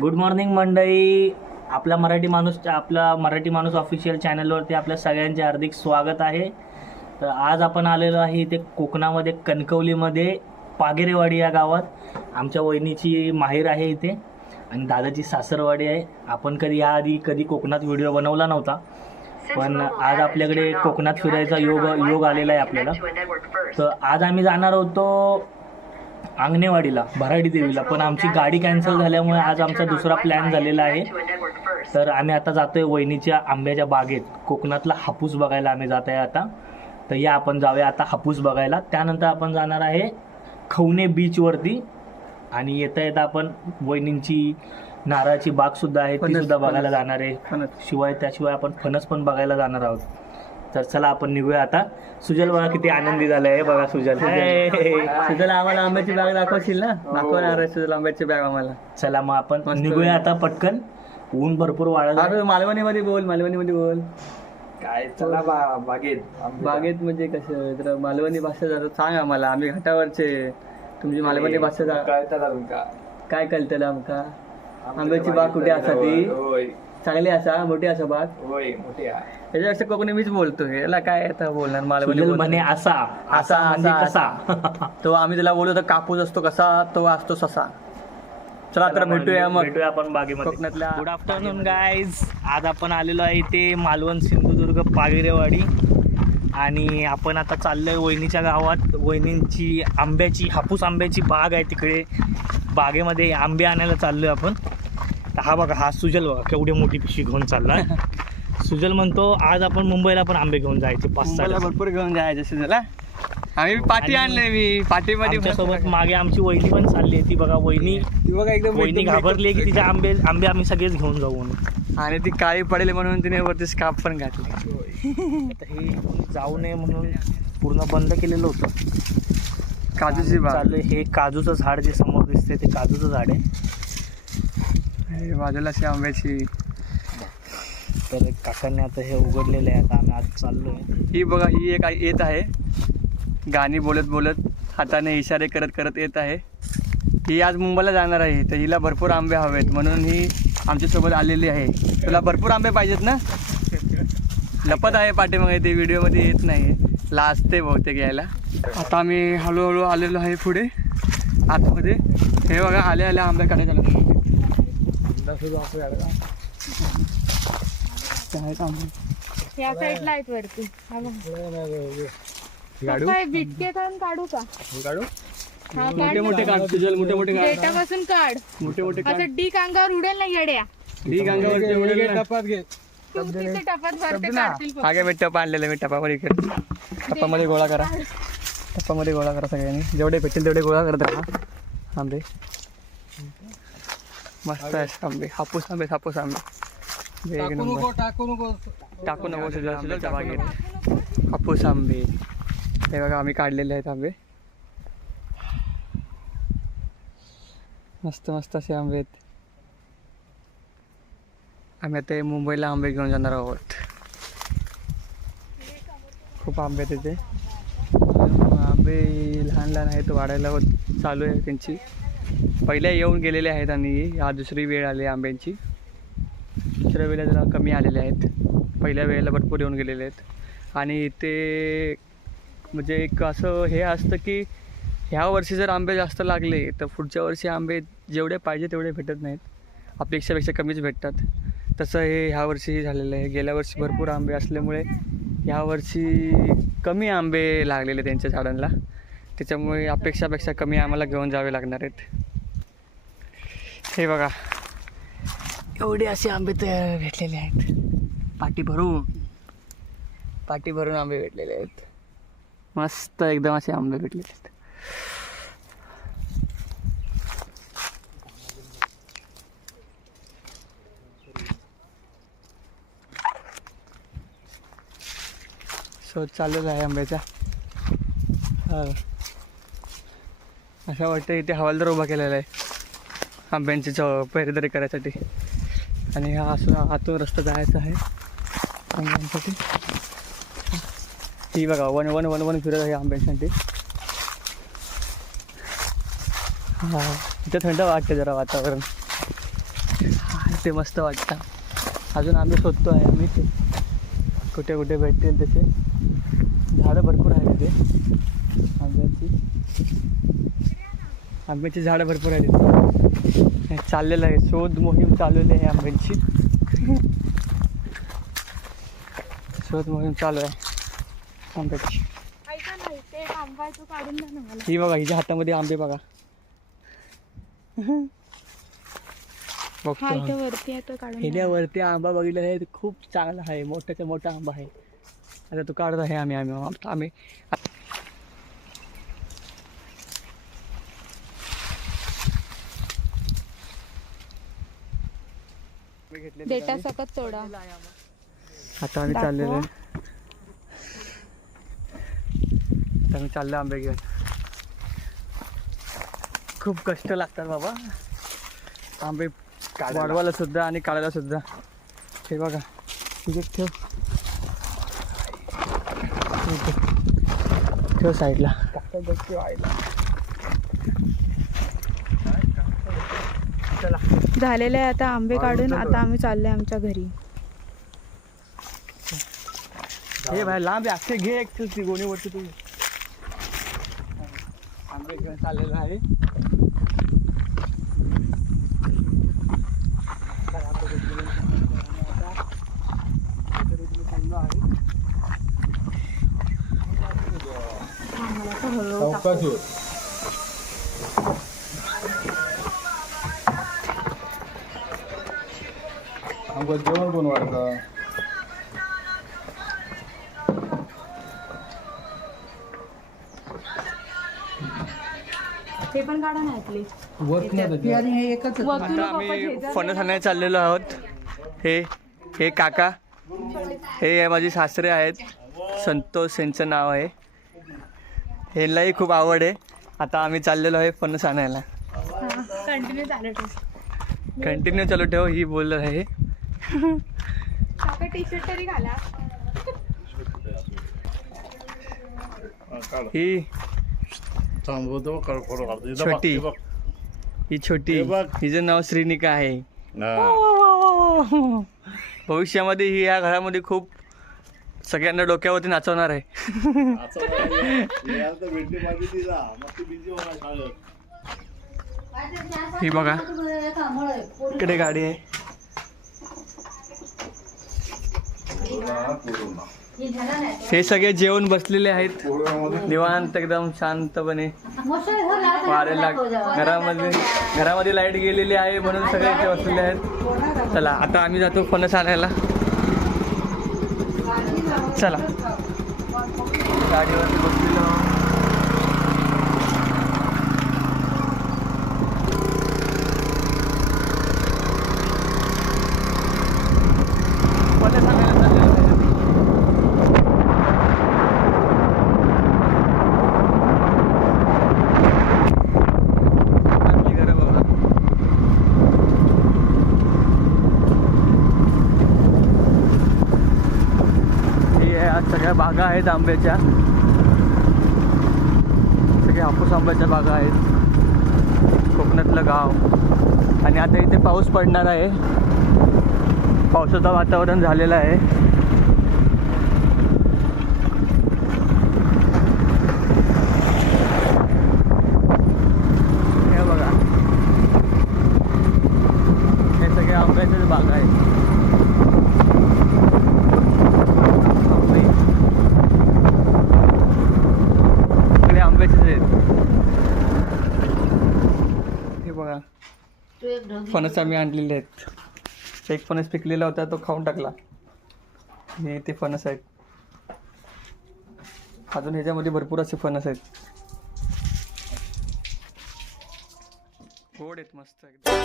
Good morning मंडळी. आपल्या मराठी माणूस ऑफिशियल चॅनलवरती आपल्या सगळ्यांचे हार्दिक स्वागत आहे. तर आज आपण आलेलो आहे इथे कोकणामध्ये कणकवलीमध्ये पागेरेवाडी या गावात. आमच्या वहिनीची माहेर आहे इथे आणि दादाची सासरवाडी आहे. आपण याआधी कधी कोकणात व्हिडिओ बनवला नव्हता, पण आज आपल्याकडे कोकणात फिरायचा योग आलेला आहे आपल्याला. तर आज आम्ही जाणार होतो अंगणेवाडीला, भराडी देवीला, पण आमची गाडी कॅन्सल झाल्यामुळे आज आमचा दुसरा प्लॅन झालेला आहे. तर आम्ही आता जातोय वहिनीच्या आंब्याच्या बागेत. कोकणातला हापूस बघायला आम्ही जात आहे आता. तर या आपण जाऊया आता हापूस बघायला. त्यानंतर आपण जाणार आहे खवणे बीचवरती आणि येता आपण वहिनींची नारळाची बाग सुद्धा आहे ती सुद्धा बघायला जाणार आहे. त्याशिवाय आपण फणस पण बघायला जाणार आहोत. तर चला आपण निघूया आता. सुजल बघा किती आनंदी झालाय. बघा सुजल. सुजल आम्हाला आंब्याची बाग दाखवशील ना? दाखवणार आहे सुजल आंब्याची बाग आम्हाला. चला मग आपण निघूया आता पटकन. ऊन भरपूर वाढत. मालवणी मध्ये बोल. काय चला बागेत म्हणजे कसं तर मालवणी भाषा जरा सांग आम्हाला. आम्ही घाटावरचे. तुमची मालवणी भाषा काय कळतं आमका? आंब्याची बाग कुठे असा? ती चांगली असा, मोठी असा बाग? होय मोठी आहे. त्याच्यापेक्षा कोकणी मीच बोलतो. याला काय आता बोलणार? मालवणी म्हणे असा असा म्हणजे असा कसा. तो आम्ही त्याला बोलतो तर कापूस असतो कसा, तो असतो ससा. चला तर भेटूया आपण बागेमध्ये. कोकणातल्या. Good afternoon guys. आज आपण आलेलो आहे इथे मालवण सिंधुदुर्ग पागेरेवाडी आणि आपण आता चाललोय वहिनीच्या गावात. वहिनींची हापूस आंब्याची बाग आहे तिकडे. बागेमध्ये आंबे आणायला चाललोय आपण. तर हा बघा, हा सुजल बघा केवढी मोठी पिशवी घेऊन चाललाय. सुजल म्हणतो आज आपण मुंबईला पण आंबे घेऊन जायचे. 5-6 भरपूर घेऊन जायचे सुजलला. आम्ही पाठी आणले. मी पाठीमध्ये सोबत मागे आमची वहिनी पण चालली आहे. ती बघा वहिनी एकदम वहिनी घाबरली की तिच्या आंबे आम्ही सगळेच घेऊन जाऊ म्हणून. आणि ती काळी पडेल म्हणून तिने वरती स्कार्फ पण घातली. आता हे जाऊ नये म्हणून पूर्ण बंद केलेलं होतं. काजूची बाग चालू. हे काजूचं झाड जे समोर दिसते ते काजूचं झाड आहे. बाजूला अशी आंब्याची. तर काकांनी आता हे उघडलेलं आहे. आता आम्ही आज चाललोय. ही बघा, ही एक येत आहे गाणी बोलत बोलत, हाताने इशारे करत करत येत आहे. ही आज मुंबईला जाणार आहे. तर हिला भरपूर आंबे हवेत म्हणून ही आमच्यासोबत आलेली आहे. तुला भरपूर आंबे पाहिजेत ना? लपत आहे पाठीमागे, ते व्हिडिओमध्ये येत नाही, लाजते बहुतेक यायला. आता आम्ही हळूहळू आलेलो आहे पुढे आतमध्ये. हे बघा आल्या आंबे काढायला लागले. या साईडला आहेत वरती. बिटके काढू का? मोठे मोठे काढ तुझ्या. मोठे मोठे काढ. डेटापासून काढ. मोठे मोठे काढ. असं डी अंगावर उडेल ना येड्या. ठीक आहे. टपात घे. तू तिथे टपात भरते काढतील फक्त. मागे मी टपा आणलेलं. मी टपामध्ये इकडे टप्पामध्ये गोळा करा. टप्पामध्ये गोळा करा सगळ्यांनी. जेवढे भेटतील तेवढे गोळा करत राहा आंबे. मस्त आहे आंबे. हापूस आंबे. टाकू नको सुजलच्या बागेत. हापूस आंबे हे बघा आम्ही काढलेले आहेत आंबे. मस्त मस्त असे आंबे आहेत. आम्ही आता मुंबईला आंबे घेऊन जाणार आहोत. खूप आंबे आहेत तिथे. आंबे लहान आहेत, वाढायला चालू आहे त्यांची. पहिल्या येऊन गेलेले आहेत आणि हा दुसरी वेळ आली आंब्यांची. दुसऱ्या वेळेला जरा कमी आलेले आहेत. पहिल्या वेळेला भरपूर येऊन गेलेले आहेत. आणि ते म्हणजे एक असं हे असतं की ह्या वर्षी जर आंबे जास्त लागले तर पुढच्या वर्षी आंबे जेवढे पाहिजे तेवढे भेटत नाहीत. अपेक्षापेक्षा कमीच भेटतात. तसं हे ह्या वर्षी झालेलं आहे. गेल्या वर्षी भरपूर आंबे असल्यामुळे ह्या वर्षी कमी आंबे लागलेले त्यांच्या झाडांना. त्याच्यामुळे अपेक्षापेक्षा कमी आम्हाला घेऊन जावे लागणार आहेत. हे बघा एवढे असे आंबे तयार भेटलेले आहेत. पाटी भरून आंबे भेटलेले आहेत. मस्त एकदम असे आंबे भेटलेले आहेत. शोध चाललेला आहे आंब्याचा. असं वाटतं इथे हवालदार उभा केलेला आहे आंब्यांची पेरदरी करायसाठी. आणि हा असं आतून रस्ता जायचा आहे आंब्यांसाठी. ही बघा वन फिरत आहे आंब्यांसाठी. इथे थंड वाटते जरा वातावरण. ते मस्त वाटतं. अजून आंबे शोधतो आहे आम्ही, कुठे कुठे भेटतील तसे. झाडं भरपूर आहेत तिथे आंब्याची झाडं भरपूर आहेत तिथे. चाललेलं आहे, शोध मोहीम चालवली आहे आंब्यांची. शोध मोहीम चालू आहे आंब्याची. ऐका ना, ते आंबा तो काढून द्या ना मला. ही बघा, हिच्या हातामध्ये आंबे बघा. हा इथे बघतो वरती आहे तो काढून द्या. हिल्यावरती आंबा बघितलेला आहे, खूप चांगला आहे, मोठ्याचा मोठा आंबा आहे. आता तो काढत आहे आम्ही देठा सकट तोडा. आता आम्ही चाललेलो आहे. आता आम्ही चाललो आंबे घेऊन. खूप कष्ट लागतात बाबा आंबे वाढवायला सुद्धा आणि काढायला सुद्धा. हे बघा, ठीक आहे, ठेव साईडला. झालेले आहे आता आंबे काढून. आता आम्ही चाललोय आमच्या घरी. हे भाई लांब आहे, घे एक ती गोणीवरती तू. आंबे घेऊन चाललेलो आहे. आमचं जेवण कोण वाढतं? ते पण काढा ना ऍटली. आता आम्ही फणस आणायला चाललेलो आहोत. हे काका, हे माझे सासरे आहेत, संतोष यांचं नाव आहे. ह्यांनाही खूप आवड आहे. आता आम्ही चाललेलो आहे फणस आणायला. कंटिन्यू चालू ठेव. कंटिन्यू चालू ठेव, ही बोलत आहे. काका टी शर्ट तरी घाला. ही छोटी, ही छोटी, हिचं नाव श्रीनिका आहे. भविष्यामध्ये ही या घरामध्ये खूप सगळ्यांना डोक्यावरती नाचवणार आहे. ही बघा, इकडे गाडी आहे. हे सगळे जेवण बसलेले आहेत निवांत एकदम शांतपणे. वाऱ्याला घरामध्ये लाईट गेलेली आहे म्हणून सगळे इथे बसलेले आहेत. चला आता आम्ही जातो फणस आणायला. चला, गाडीवरती बसलेलो. फणस आणायला चाललेलो आहे. आपली घरं बघा. आज सगळ्या बागा आहेत आंब्याच्या, सगळ्या हापूस आंब्याच्या बागा आहेत. कोकणातलं गाव. आणि आता इथे पाऊस पडणार आहे, पावसाचं वातावरण झालेलं आहे. हे बघा, हे सगळे आंब्याच्याच बागा आहेत. हे बघा, फणस आम्ही आणलेले आहेत. एक फणस पिकलेला होता, तो खाऊन टाकला. हे ते फणस आहेत. अजून ह्याच्यामध्ये भरपूर असे फणस आहेत. गोड आहेत मस्त एकदम.